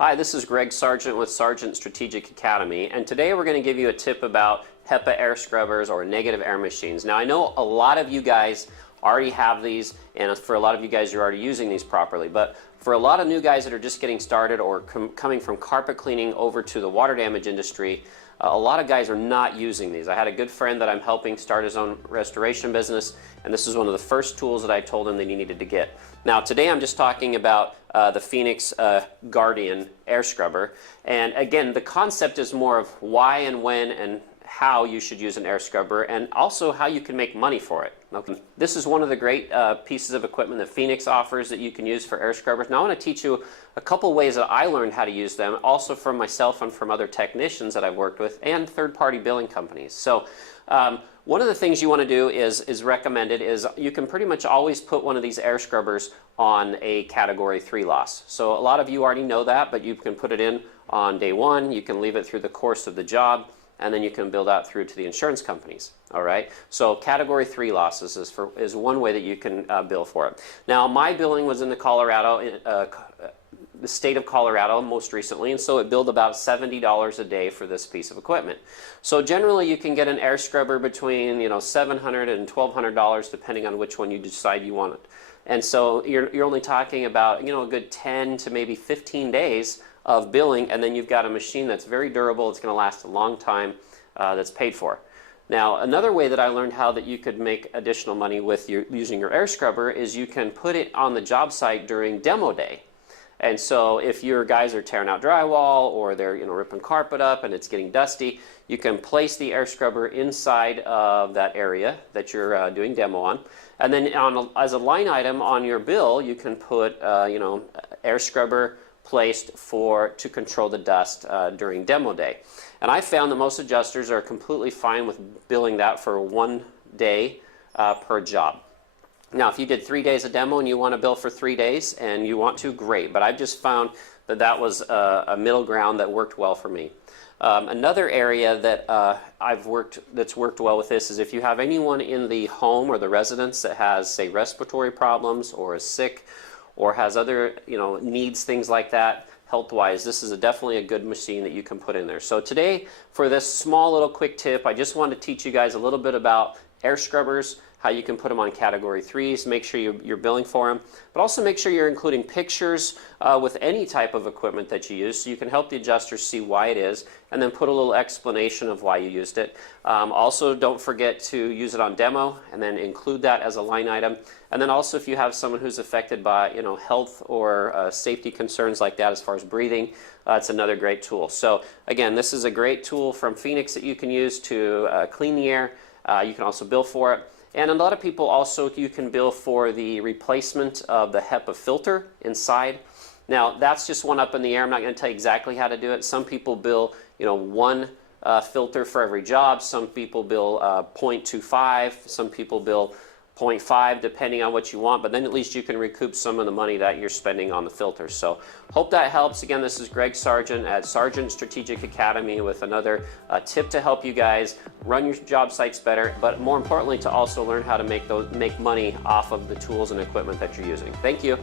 Hi, this is Greg Sargent with Sargent Strategic Academy, and today we're going to give you a tip about HEPA air scrubbers or negative air machines. Now I know a lot of you guys already have these, and for a lot of you guys you're already using these properly, but for a lot of new guys that are just getting started or coming from carpet cleaning over to the water damage industry, a lot of guys are not using these. I had a good friend that I'm helping start his own restoration business, and this is one of the first tools that I told him that he needed to get. Now today I'm just talking about the Phoenix Guardian air scrubber, and again the concept is more of why and when and how you should use an air scrubber, and also how you can make money for it. Okay. This is one of the great pieces of equipment that Phoenix offers that you can use for air scrubbers. Now I want to teach you a couple ways that I learned how to use them, also from myself and from other technicians that I've worked with and third-party billing companies. So one of the things you want to do is recommended is you can pretty much always put one of these air scrubbers on a Category 3 loss. So a lot of you already know that, but you can put it in on day one, you can leave it through the course of the job, and then you can build out through to the insurance companies. All right, so Category 3 losses is one way that you can bill for it. Now my billing was in the state of Colorado most recently, and so it billed about $70 a day for this piece of equipment. So generally you can get an air scrubber between $700 and $1,200 depending on which one you decide you want it. And so you're only talking about a good 10 to maybe 15 days of billing, and then you've got a machine that's very durable, it's going to last a long time, that's paid for. Now another way that I learned how that you could make additional money with using your air scrubber is you can put it on the job site during demo day. And so if your guys are tearing out drywall or they're ripping carpet up and it's getting dusty, you can place the air scrubber inside of that area that you're doing demo on, and then as a line item on your bill you can put air scrubber placed to control the dust during demo day. And I found that most adjusters are completely fine with billing that for 1 day per job. Now if you did 3 days of demo and you want to bill for 3 days and you want to, great, but I've just found that that was a middle ground that worked well for me. Another area that that's worked well with this is if you have anyone in the home or the residence that has, say, respiratory problems or is sick or has other needs, things like that, health-wise, this is definitely a good machine that you can put in there. So today, for this small little quick tip, I just wanted to teach you guys a little bit about air scrubbers, how you can put them on Category 3s, make sure you're billing for them, but also make sure you're including pictures with any type of equipment that you use so you can help the adjusters see why it is, and then put a little explanation of why you used it. Also, don't forget to use it on demo and then include that as a line item. And then also if you have someone who's affected by health or safety concerns like that as far as breathing, it's another great tool. So again, this is a great tool from Phoenix that you can use to clean the air. You can also bill for it. And a lot of people also, you can bill for the replacement of the HEPA filter inside. Now that's just one up in the air. I'm not going to tell you exactly how to do it. Some people bill one filter for every job. Some people bill 0.25. Some people bill 0.5 depending on what you want, but then at least you can recoup some of the money that you're spending on the filters. So hope that helps. Again, this is Greg Sargent at Sargent Strategic Academy with another tip to help you guys run your job sites better, but more importantly to also learn how to make money off of the tools and equipment that you're using. Thank you.